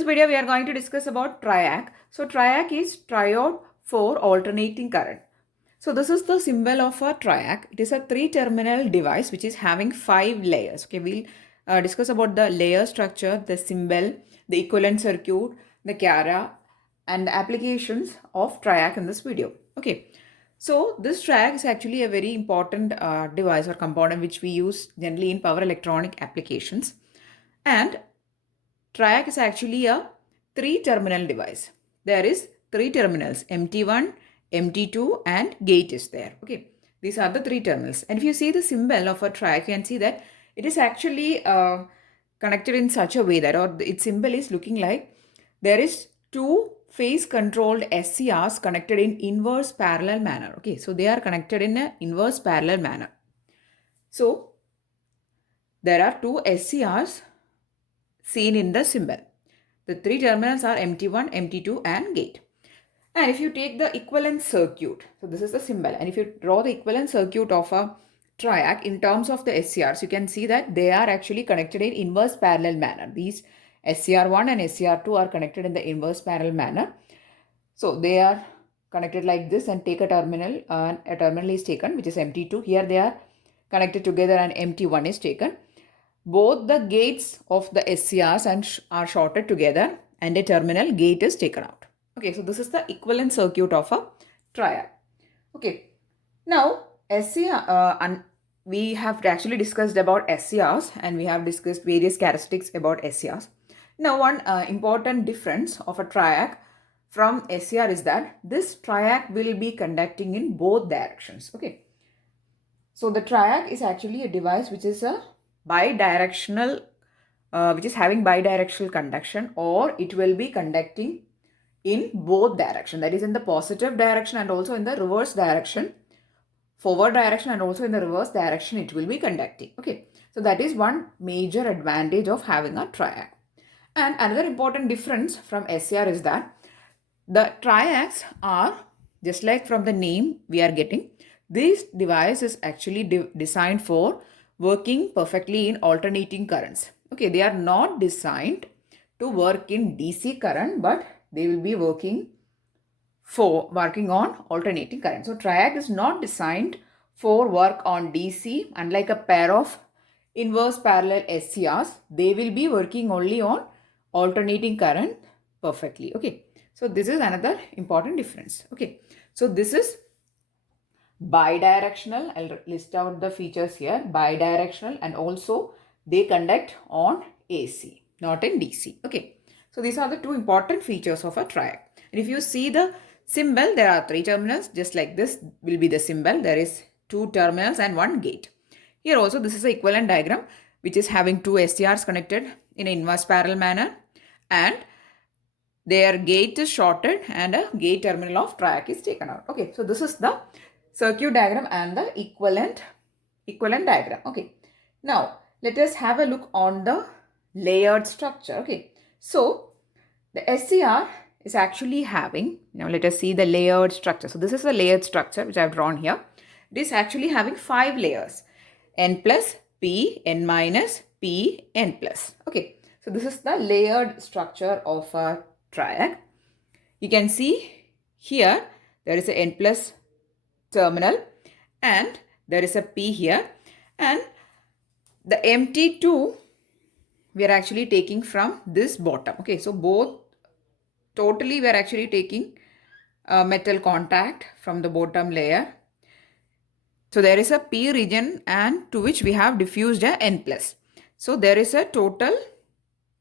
this video, we are going to discuss about triac. So triac is triode for alternating current. So this is the symbol of a triac. It is a three-terminal device which is having 5 layers. Okay, we'll discuss about the layer structure, the symbol, the equivalent circuit, the cara, and the applications of triac in this video. Okay, so this triac is actually a very important device or component which we use generally in power electronic applications. And triac is actually a three-terminal device. There is 3 terminals, MT1, MT2 and gate is there. Okay, these are the 3 terminals. And if you see the symbol of a triac, you can see that it is actually connected in such a way that, or its symbol is looking like there is 2 phase controlled SCRs connected in inverse parallel manner. Okay, so they are connected in an inverse parallel manner. So there are 2 SCRs seen in the symbol. The 3 terminals are MT1, MT2 and gate. And if you take the equivalent circuit, so this is the symbol, and if you draw the equivalent circuit of a triac in terms of the SCRs, you can see that they are actually connected in inverse parallel manner. These SCR1 and SCR2 are connected in the inverse parallel manner. So they are connected like this, and take a terminal, and a terminal is taken which is MT2. Here they are connected together and MT1 is taken. Both the gates of the SCRs are shorted together and a terminal gate is taken out. Okay, so this is the equivalent circuit of a triac. Okay, now SCR, we have actually discussed about SCRs and we have discussed various characteristics about SCRs. Now one important difference of a triac from SCR is that this triac will be conducting in both directions. Okay, so the triac is actually a device which is a bidirectional, which is having bidirectional conduction, or it will be conducting in both direction, that is in the positive direction and also in the reverse direction, forward direction and also in the reverse direction it will be conducting. Okay, so that is one major advantage of having a triac. And another important difference from SCR is that the triacs are, just like from the name we are getting, this device is actually designed for working perfectly in alternating currents. Okay, they are not designed to work in DC current, but they will be working on alternating current. So triac is not designed for work on DC. Unlike a pair of inverse parallel SCRs, they will be working only on alternating current perfectly. Okay, so this is another important difference. Okay, so this is bidirectional. I'll list out the features here. Bidirectional, and also they conduct on AC, not in DC. Okay, so these are the 2 important features of a triac. And if you see the symbol, there are 3 terminals. Just like this will be the symbol. There is 2 terminals and 1 gate. Here also this is the equivalent diagram which is having 2 SCRs connected in an inverse parallel manner, and their gate is shorted and a gate terminal of triac is taken out. Okay, so this is the circuit diagram and the equivalent diagram. Okay, now let us have a look on the layered structure. Okay, so the SCR is actually having, now let us see the layered structure. So this is the layered structure which I have drawn here. It is actually having 5 layers, N plus, P, N minus, P, N plus. Okay, so this is the layered structure of a triac. You can see here there is a N plus terminal and there is a P here, and the MT2 we are actually taking from this bottom. Okay, so both totally we are actually taking a metal contact from the bottom layer. So there is a P region and to which we have diffused a N plus. So there is a total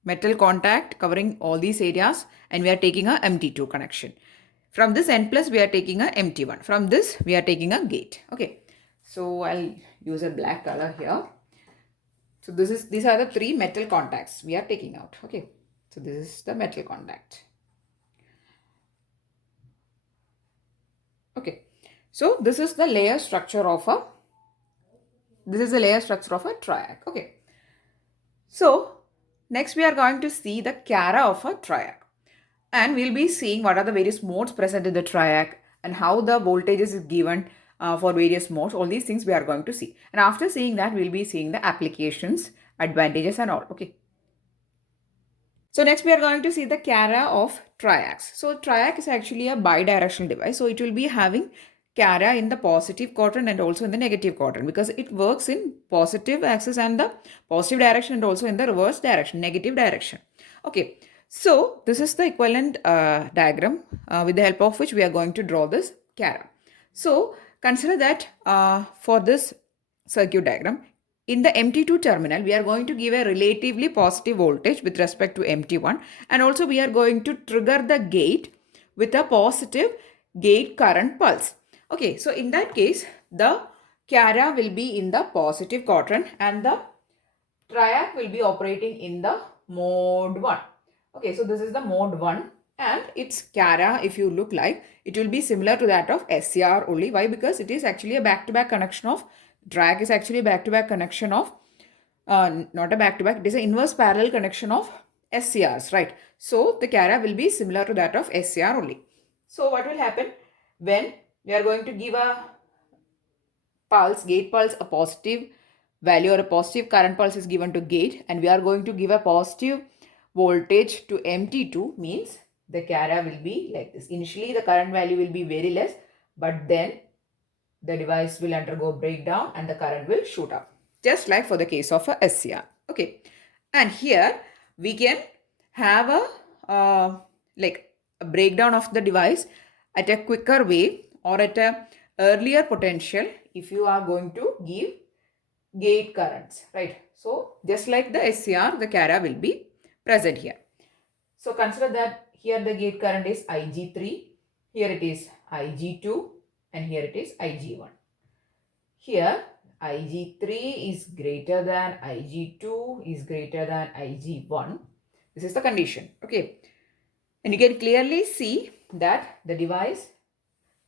metal contact covering all these areas, and we are taking a MT2 connection. From this N plus we are taking a MT1. From this we are taking a gate. Okay, so I'll use a black color here. So these are the 3 metal contacts we are taking out. Okay, so this is the metal contact. Okay, so this is the layer structure of a triac. Okay, so next we are going to see the cara of a triac, and we'll be seeing what are the various modes present in the triac and how the voltage is given for various modes. All these things we are going to see, and after seeing that we'll be seeing the applications, advantages and all. Okay. So next we are going to see the Cara of triacs. So triac is actually a bidirectional device. So it will be having Cara in the positive quadrant and also in the negative quadrant because it works in positive axis and the positive direction and also in the reverse direction, negative direction. Okay, so this is the equivalent diagram with the help of which we are going to draw this Cara. So consider that for this circuit diagram, in the MT2 terminal, we are going to give a relatively positive voltage with respect to MT1, and also we are going to trigger the gate with a positive gate current pulse. Okay, so in that case, the Cara will be in the positive quadrant and the triac will be operating in the mode 1. Okay, so this is the mode 1 and its Cara, if you look like, it will be similar to that of SCR only. Why? Because it is actually a back-to-back connection of, drag is actually a back-to-back connection of, not a back-to-back, it is an inverse parallel connection of SCRs, right? So the Cara will be similar to that of SCR only. So what will happen when we are going to give a pulse, gate pulse, a positive value or a positive current pulse is given to gate and we are going to give a positive voltage to MT2 means the Cara will be like this. Initially the current value will be very less, but then the device will undergo breakdown and the current will shoot up. Just like for the case of a SCR. Okay. And here we can have like a breakdown of the device at a quicker way or at a earlier potential if you are going to give gate currents, right? So just like the SCR, the Cara will be present here. So consider that here the gate current is Ig3, here it is Ig2 and here it is Ig1. Here Ig3 is greater than Ig2 is greater than Ig1. This is the condition. Okay. And you can clearly see that the device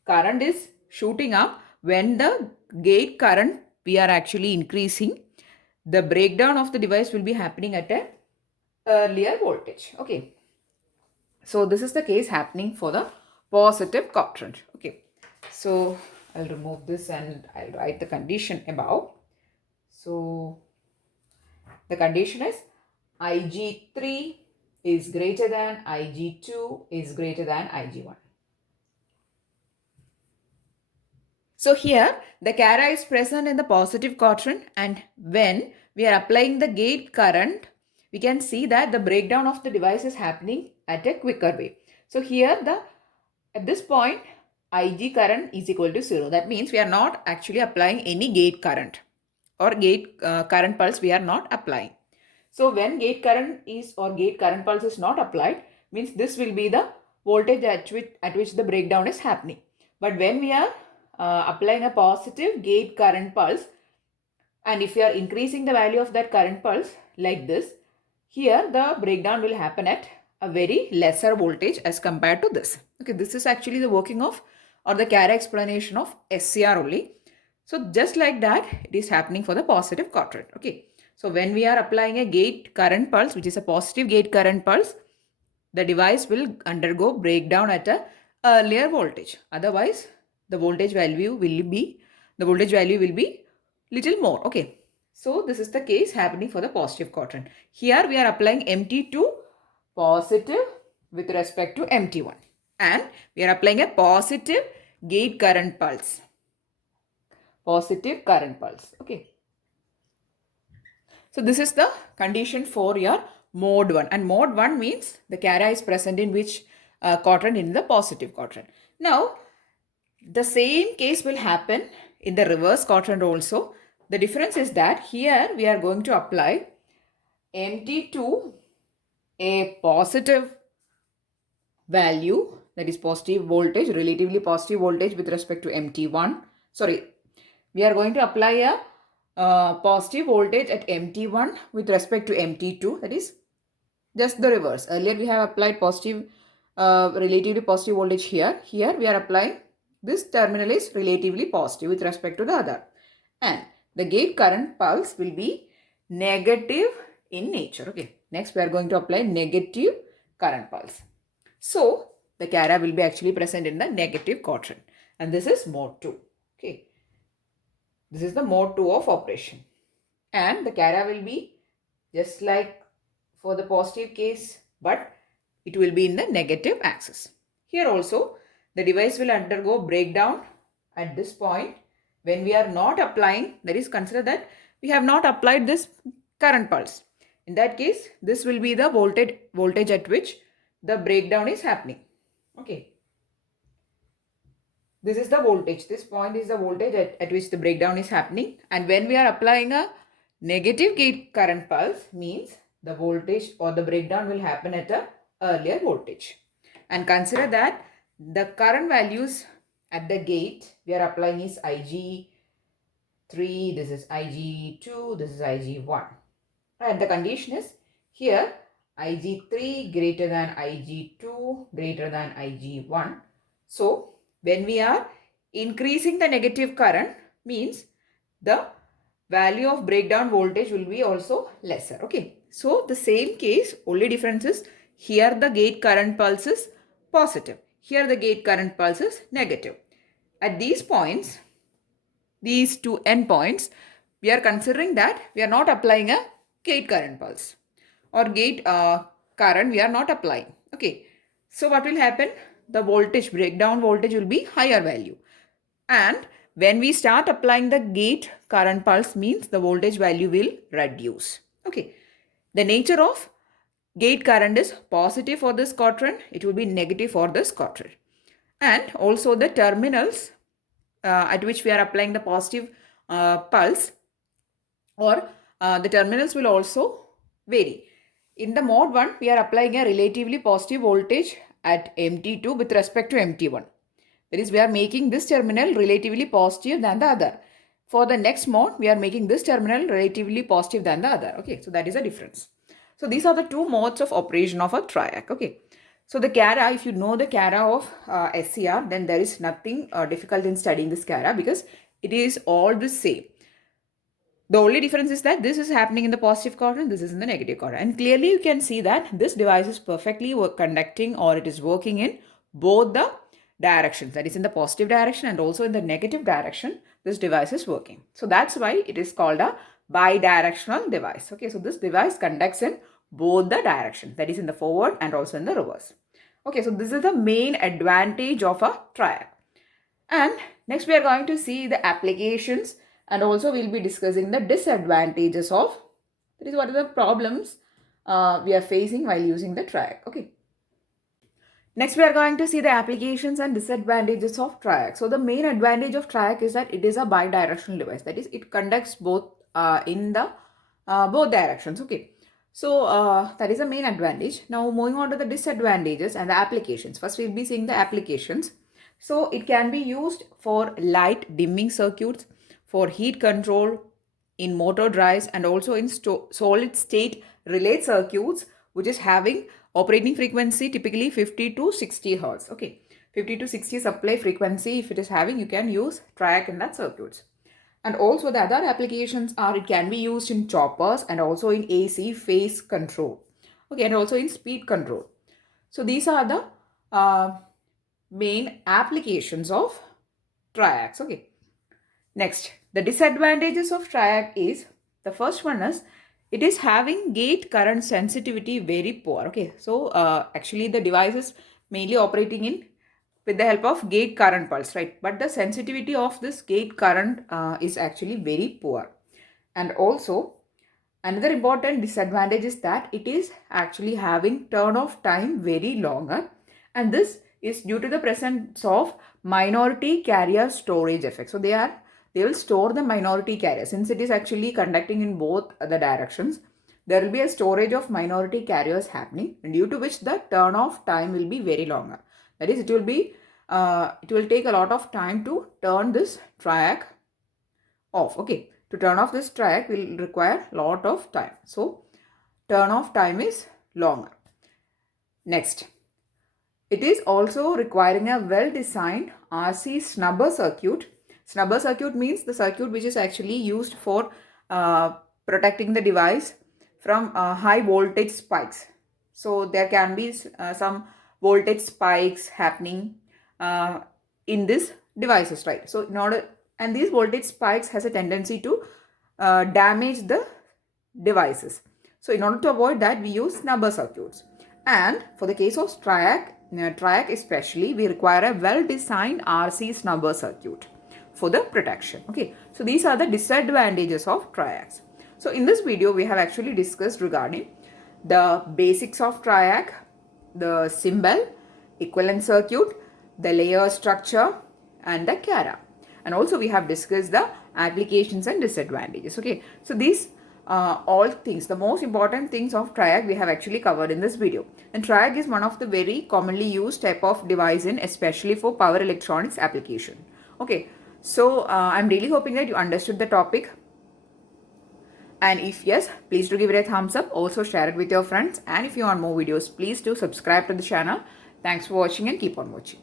current is shooting up when the gate current we are actually increasing. The breakdown of the device will be happening at a earlier voltage. Okay. So this is the case happening for the positive quadrant. Okay. So I'll remove this and I'll write the condition above. So the condition is Ig3 is greater than Ig2 is greater than Ig1. So here the Cara is present in the positive quadrant and when we are applying the gate current, we can see that the breakdown of the device is happening at a quicker way. So here at this point Ig current is equal to 0. That means we are not actually applying any gate current or gate current pulse we are not applying. So when gate current is or gate current pulse is not applied means this will be the voltage at which the breakdown is happening. But when we are applying a positive gate current pulse and if you are increasing the value of that current pulse like this, here the breakdown will happen at a very lesser voltage as compared to this. Okay, this is actually the working of or the Cara explanation of SCR only. So just like that it is happening for the positive quadrant. Okay, so when we are applying a gate current pulse which is a positive gate current pulse, the device will undergo breakdown at a earlier voltage. Otherwise the voltage value will be little more. Okay, so this is the case happening for the positive quadrant. Here we are applying MT2 positive with respect to MT1 and we are applying a positive gate current pulse. Positive current pulse. Okay. So this is the condition for your mode 1 and mode 1 means the Cara is present in which quadrant? In the positive quadrant. Now the same case will happen in the reverse quadrant also. The difference is that here we are going to apply MT2 a positive value, that is positive voltage, relatively positive voltage with respect to MT1. Sorry, we are going to apply a positive voltage at MT1 with respect to MT2, that is just the reverse. Earlier we have applied positive, relatively positive voltage here. Here we are applying this terminal is relatively positive with respect to the other. And the gate current pulse will be negative in nature. Okay. Next we are going to apply negative current pulse. So the Cara will be actually present in the negative quadrant. And this is mode 2. Okay. This is the mode 2 of operation. And the Cara will be just like for the positive case but it will be in the negative axis. Here also, the device will undergo breakdown at this point when we are not applying, that is, consider that we have not applied this current pulse. In that case, this will be the voltage at which the breakdown is happening. Okay. This is the voltage. This point is the voltage at which the breakdown is happening. And when we are applying a negative gate current pulse, means the voltage or the breakdown will happen at a earlier voltage. And consider that the current values at the gate we are applying is IG3, this is IG2, this is IG1. And the condition is here IG3 greater than IG2 greater than IG1. So when we are increasing the negative current, means the value of breakdown voltage will be also lesser. Okay. So the same case, only difference is here the gate current pulse is positive. Here the gate current pulse is negative. At these points, these two endpoints, we are considering that we are not applying a gate current pulse or gate current we are not applying. Okay. So what will happen? The voltage, breakdown voltage will be higher value. And when we start applying the gate current pulse, means the voltage value will reduce. Okay. The nature of gate current is positive for this quadrant. It will be negative for this quadrant. And also the terminals at which we are applying the positive pulse, or the terminals will also vary. In the mode 1, we are applying a relatively positive voltage at MT2 with respect to MT1. That is, we are making this terminal relatively positive than the other. For the next mode, we are making this terminal relatively positive than the other. Okay, so that is a difference. So these are the two modes of operation of a triac. Okay, so the CARA, if you know the CARA of SCR, then there is nothing difficult in studying this CARA because it is all the same. The only difference is that this is happening in the positive quadrant, this is in the negative quadrant. And clearly you can see that this device is perfectly conducting, or it is working in both the directions, that is in the positive direction and also in the negative direction. This device is working. So that's why it is called a bidirectional device. Okay, so this device conducts in both the directions, that is in the forward and also in the reverse. Okay, so this is the main advantage of a triac. And next we are going to see the applications, and also we'll be discussing the disadvantages of, that is what are the problems we are facing while using the triac. Okay. Next we are going to see the applications and disadvantages of triac. So the main advantage of triac is that it is a bidirectional device. That is, it conducts both in the both directions. Okay. So that is the main advantage. Now moving on to the disadvantages and the applications. First we'll be seeing the applications. So it can be used for light dimming circuits, for heat control, in motor drives, and also in solid state relay circuits, which is having operating frequency typically 50 to 60 hertz. Okay, 50 to 60 supply frequency, if it is having, you can use triac in that circuits. And also the other applications are, it can be used in choppers and also in AC phase control. Okay, and also in speed control. So these are the main applications of triacs. Okay. Next, the disadvantages of triac is, the first one is, it is having gate current sensitivity very poor. Okay, so actually the device is mainly operating in with the help of gate current pulse, right? But the sensitivity of this gate current is actually very poor. And also another important disadvantage is that it is actually having turn off time very longer, and this is due to the presence of minority carrier storage effect. So they will store the minority carrier. Since it is actually conducting in both the directions, there will be a storage of minority carriers happening, due to which the turn off time will be very longer. That is, it will take a lot of time to turn this triac off. Okay, to turn off this triac will require a lot of time. So turn off time is longer. Next, it is also requiring a well-designed RC snubber circuit. Snubber circuit means the circuit which is actually used for protecting the device from high voltage spikes. So there can be some voltage spikes happening in these devices, right? So and these voltage spikes has a tendency to damage the devices. So in order to avoid that, we use snubber circuits. And for the case of triac especially, we require a well-designed RC snubber circuit for the protection. Okay, so these are the disadvantages of triacs. So in this video, we have actually discussed regarding the basics of triac, the symbol, equivalent circuit, the layer structure, and the cara. And also we have discussed the applications and disadvantages. Okay, so these all things, the most important things of triac we have actually covered in this video. And triac is one of the very commonly used type of device in especially for power electronics application. Okay, so I'm really hoping that you understood the topic. And if yes, please do give it a thumbs up. Also share it with your friends. And if you want more videos, please do subscribe to the channel. Thanks for watching and keep on watching.